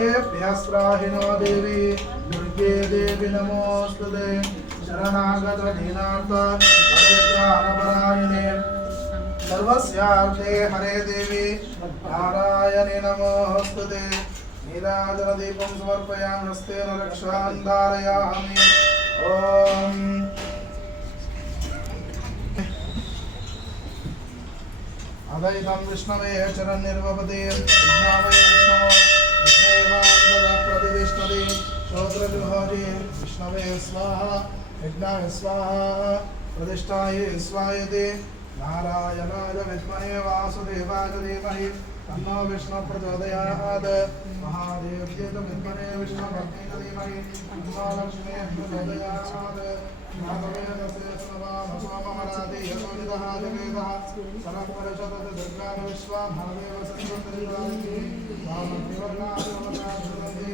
भयेभ्यः स्वाहिनो देवी दुर्गे देवी नमोस्तुते शरणागत दीनार्थ परित्राणपरायणे सर्वस्यार्थे हरे देवी नारायणे नमोस्तुते नीराजनदीपं समर्पयामि हस्तेन रक्षां धारयामि ओम अद्वैतं विष्णवे चरण निर्वपदे विष्णवे विष्णो प्रतिष्ठते श्रोत्रजुहरे विष्णवे स्वाहा यज्ञाय स्वाहा प्रतिष्ठाय स्वायते नारायणाय विद्महे वासुदेवाय धीमहि तन्नो विष्णु प्रचोदयात् महादेव्यै विद्महे विष्णुपत्नी धीमहि तन्नो लक्ष्मी प्रचोदयात् नागवेदस्य सोममरादि यतोनिदः जगेदः सरस्वती दुर्गा विश्वा महादेव संस्कृतिराजि वामदेवनाथवनाथवन्ति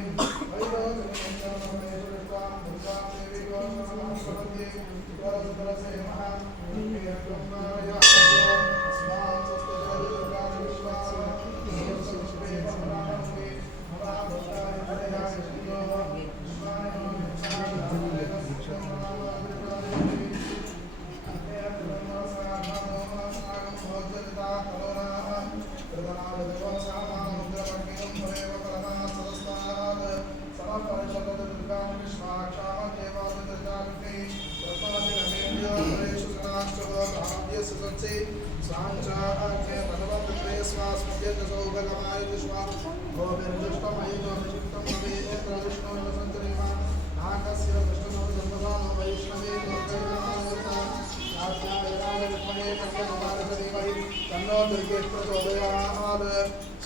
वैरोचनमन्त्रमहेश्वरता दुर्गा देवी गोसरस्वती सरस्वती महा ब्रह्माय स्वाहा दुर्गा विश्वा सरस्वती महादेवी महाभद्राय हरियाय श्रीयो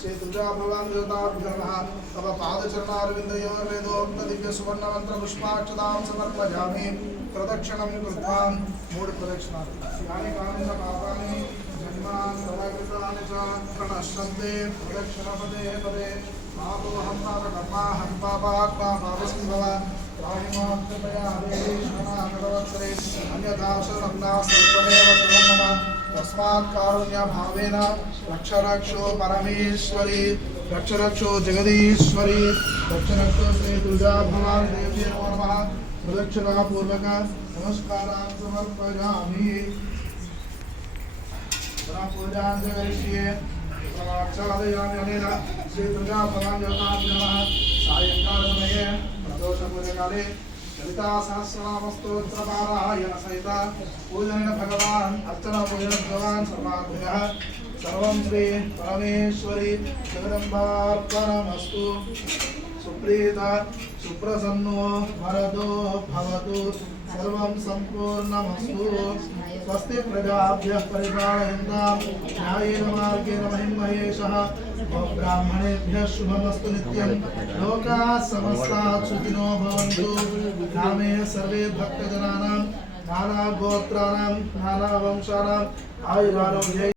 श्री दुर्गा भगवान देवताभ्यः तव पादचरणारविन्दयोः वेदोक्त दिव्य सुवर्ण मंत्र पुष्पाक्षतां समर्पयामि प्रदक्षिणं कृत्वा मूढ प्रदक्षिणानि यानि कानि पापानि जन्मान्तरकृतानि च प्रणश्यन्ते प्रदक्षिणपदे पदे पापोऽहं पापकर्माहं पापात्मा पापसम्भव प्राणिमां कृपया देवी शरणागतवत्सरे अन्यथा शरणं नास्ति त्वमेव शरणं मम तस्मात् कारुण्यभावेन रक्षरक्षो परमेश्वरी रक्षरक्षो जगदीश्वरी रक्षरक्षो श्री दुर्गा भवानी देवी नमो नमः प्रदक्षिणापूर्वक नमस्कारान् समर्पयामि पूजां च करिष्ये प्रवाक्षादयामि अनेन श्री दुर्गा भवानी देवताभ्यो नमः सायंकालसमये प्रदोषपूजकाले ललिता सहस्रनामस्तोत्रपारायण सहित पूजनेन भगवान् अर्चना पूजन भगवान् सर्वाभ्यः सर्वं श्री परमेश्वरी जगदम्बार्पणमस्तु सुप्रीत सुप्रसन्नो वरदो भवतु सर्वं सम्पूर्णमस्तु स्वस्ति प्रजाभ्यः परिपालयन्तां न्यायेन मार्गेण महिं महेशः ब्राह्मणेभ्यः शुभमस्तु नित्यं लोकाः समस्ताः सुखिनो भवन्तु ग्रामे सर्वे भक्तजनानां नानागोत्राणां नानावंशानाम् आयुरारोग्य